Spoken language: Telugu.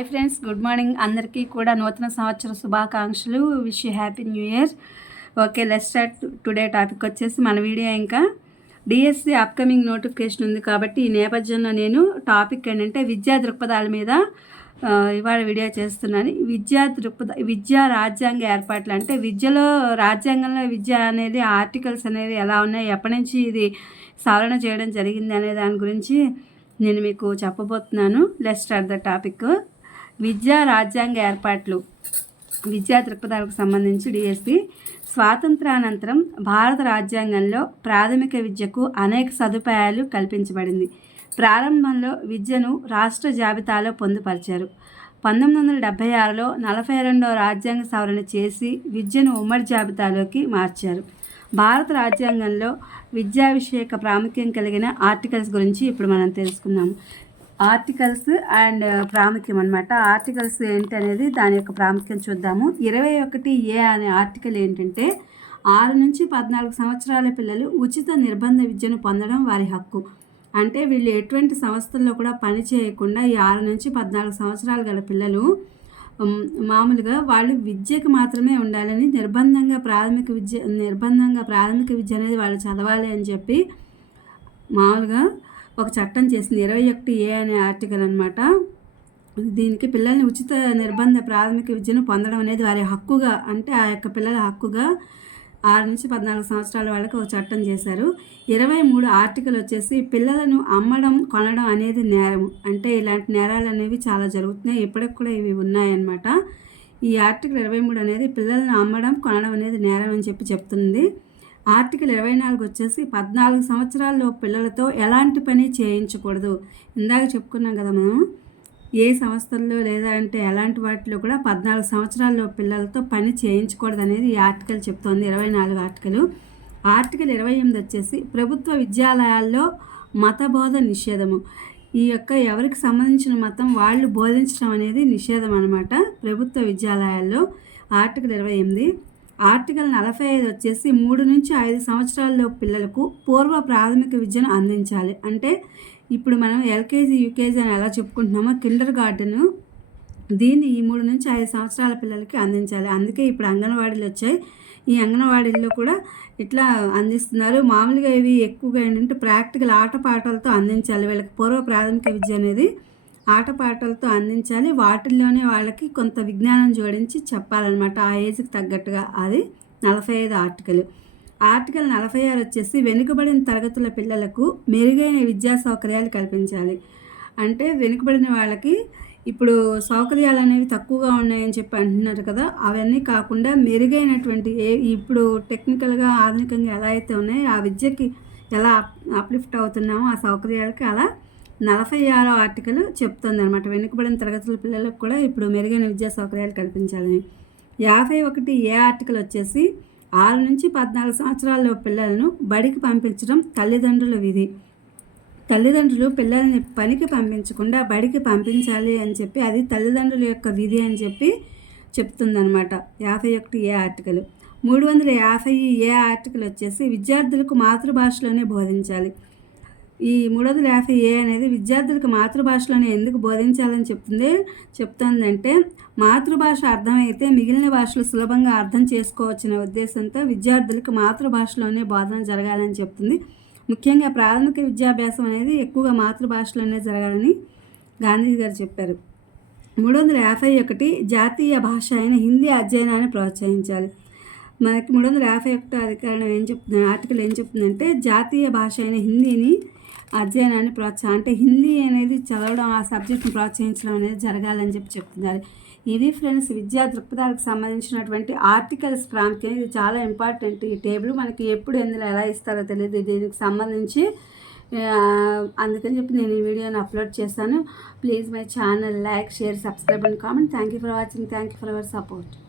Hi friends, good morning. అందరికీ కూడా నూతన సంవత్సర శుభాకాంక్షలు. Wish you happy new year. Okay, let's start. Today topic వచ్చేసి మన వీడియో ఇంకా డిఎస్సి అప్కమింగ్ నోటిఫికేషన్ ఉంది కాబట్టి ఈ నేపథ్యంలో నేను టాపిక్ ఏంటంటే విద్యా దృక్పథాల మీద ఇవాళ వీడియో చేస్తున్నాను. విద్యా రాజ్యాంగ ఏర్పాట్లు అంటే విద్యలో రాజ్యాంగంలో విద్య అనేది ఆర్టికల్స్ అనేవి ఎలా ఉన్నాయి, ఎప్పటి నుంచి ఇది సవరణ చేయడం జరిగింది అనే దాని గురించి నేను మీకు చెప్పబోతున్నాను. Let's start the topic. విద్యా రాజ్యాంగ ఏర్పాట్లు విద్యా దృక్పథాలకు సంబంధించి డిఎస్సి స్వాతంత్రానంతరం భారత రాజ్యాంగంలో ప్రాథమిక విద్యకు అనేక సదుపాయాలు కల్పించబడింది. ప్రారంభంలో విద్యను రాష్ట్ర జాబితాలో పొందుపరిచారు. 1976లో 42వ రాజ్యాంగ సవరణ చేసి విద్యను ఉమ్మడి జాబితాలోకి మార్చారు. భారత రాజ్యాంగంలో విద్యా విషయక ప్రాముఖ్యం కలిగిన ఆర్టికల్స్ గురించి ఇప్పుడు మనం తెలుసుకుందాము. ఆర్టికల్స్ అండ్ ప్రాముఖ్యం అనమాట. ఆర్టికల్స్ ఏంటి అనేది దాని యొక్క ప్రాముఖ్యం చూద్దాము. 21A అనే ఆర్టికల్ ఏంటంటే 6 నుంచి 14 సంవత్సరాల పిల్లలు ఉచిత నిర్బంధ విద్యను పొందడం వారి హక్కు. అంటే వీళ్ళు ఎటువంటి సంస్థల్లో కూడా పని చేయకుండా ఈ 6 నుంచి 14 సంవత్సరాలు గల పిల్లలు మామూలుగా వాళ్ళు విద్యకు మాత్రమే ఉండాలని నిర్బంధంగా ప్రాథమిక విద్య అనేది వాళ్ళు చదవాలి అని చెప్పి మామూలుగా ఒక చట్టం చేసింది. 21A అనే ఆర్టికల్ అనమాట. దీనికి పిల్లల్ని ఉచిత నిర్బంధ ప్రాథమిక విద్యను పొందడం అనేది వారి హక్కుగా, అంటే ఆ యొక్క పిల్లల హక్కుగా 6 నుంచి 14 సంవత్సరాల వాళ్ళకి ఒక చట్టం చేశారు. 23 ఆర్టికల్ వచ్చేసి పిల్లలను అమ్మడం కొనడం అనేది నేరం. అంటే ఇలాంటి నేరాలు అనేవి చాలా జరుగుతున్నాయి, ఇప్పటికి కూడా ఇవి ఉన్నాయన్నమాట. ఈ ఆర్టికల్ 23 అనేది పిల్లలను అమ్మడం కొనడం అనేది నేరం అని చెప్తుంది. ఆర్టికల్ 24 వచ్చేసి 14 సంవత్సరాల్లో పిల్లలతో ఎలాంటి పని చేయించకూడదు. ఇందాక చెప్పుకున్నాం కదా మనం, ఏ సంస్థల్లో లేదా అంటే ఎలాంటి వాటిలో కూడా 14 సంవత్సరాల్లో పిల్లలతో పని చేయించకూడదు అనేది ఈ ఆర్టికల్ చెప్తోంది. 24 ఆర్టికల్. ఆర్టికల్ 28 వచ్చేసి ప్రభుత్వ విద్యాలయాల్లో మతబోధ నిషేధము. ఈ యొక్క ఎవరికి సంబంధించిన మతం వాళ్ళు బోధించడం అనేది నిషేధం అనమాట ప్రభుత్వ విద్యాలయాల్లో. ఆర్టికల్ 28. ఆర్టికల్ 45 వచ్చేసి 3 నుంచి 5 సంవత్సరాల్లో పిల్లలకు పూర్వ ప్రాథమిక విద్యను అందించాలి. అంటే ఇప్పుడు మనం ఎల్కేజీ యూకేజీ అని ఎలా చెప్పుకుంటున్నామో కిండర్ గార్డెను, దీన్ని ఈ 3 నుంచి 5 సంవత్సరాల పిల్లలకి అందించాలి. అందుకే ఇప్పుడు అంగన్వాడీలు వచ్చాయి. ఈ అంగన్వాడీల్లో కూడా ఇట్లా అందిస్తున్నారు. మామూలుగా ఇవి ఎక్కువగా ఏంటంటే ప్రాక్టికల్ ఆటపాటలతో అందించాలి. వీళ్ళకి పూర్వ ప్రాథమిక విద్య అనేది ఆటపాటలతో అందించాలి. వాటిల్లోనే వాళ్ళకి కొంత విజ్ఞానం జోడించి చెప్పాలన్నమాట ఆ ఏజ్కి తగ్గట్టుగా. అది 45 ఆర్టికల్. ఆర్టికల్ 46 వచ్చేసి వెనుకబడిన తరగతుల పిల్లలకు మెరుగైన విద్యా సౌకర్యాలు కల్పించాలి. అంటే వెనుకబడిన వాళ్ళకి ఇప్పుడు సౌకర్యాలు అనేవి తక్కువగా ఉన్నాయని చెప్పి అంటున్నారు కదా, అవన్నీ కాకుండా మెరుగైనటువంటి ఇప్పుడు టెక్నికల్గా ఆధునికంగా ఎలా అయితే ఉన్నాయో ఆ విద్యకి ఎలా అప్లిఫ్ట్ అవుతున్నామో ఆ సౌకర్యాలకి అలా 46వ ఆర్టికల్ చెప్తుంది అనమాట. వెనుకబడిన తరగతుల పిల్లలకు కూడా ఇప్పుడు మెరుగైన విద్యా సౌకర్యాలు కల్పించాలని. 51A ఆర్టికల్ వచ్చేసి 6 నుంచి 14 సంవత్సరాల పిల్లలను బడికి పంపించడం తల్లిదండ్రుల విధి. తల్లిదండ్రులు పిల్లల్ని పనికి పంపించకుండా బడికి పంపించాలి అని చెప్పి అది తల్లిదండ్రుల యొక్క విధి అని చెప్పి చెప్తుందనమాట 51A ఆర్టికల్. 350A ఆర్టికల్ వచ్చేసి విద్యార్థులకు మాతృభాషలోనే బోధించాలి. ఈ 350A అనేది విద్యార్థులకు మాతృభాషలోనే ఎందుకు బోధించాలని చెప్తుందంటే మాతృభాష అర్థమైతే మిగిలిన భాషలు సులభంగా అర్థం చేసుకోవచ్చనే ఉద్దేశంతో విద్యార్థులకు మాతృభాషలోనే బోధన జరగాలని చెప్తుంది. ముఖ్యంగా ప్రాథమిక విద్యాభ్యాసం అనేది ఎక్కువగా మాతృభాషలోనే జరగాలని గాంధీ గారు చెప్పారు. 351 జాతీయ భాష అయిన హిందీ అధ్యయనాన్ని ప్రోత్సహించాలి. మనకి 351 అధికరణం ఆర్టికల్ ఏం చెప్తుందంటే జాతీయ భాష అయిన హిందీని అధ్యయనాన్ని అంటే హిందీ అనేది చదవడం, ఆ సబ్జెక్ట్ని ప్రోత్సహించడం అనేది జరగాలని చెప్తున్నారు. ఇది ఫ్రెండ్స్ విద్యా దృక్పథాలకు సంబంధించినటువంటి ఆర్టికల్స్ ప్రాముఖ్యం. ఇది చాలా ఇంపార్టెంట్. ఈ టేబుల్ మనకి ఎప్పుడు ఎందులో ఎలా ఇస్తారో తెలియదు దీనికి సంబంధించి. అందుకని చెప్పి నేను ఈ వీడియోని అప్లోడ్ చేశాను. Please my channel like, share, subscribe and comment. Thank you for watching. Thank you for our support.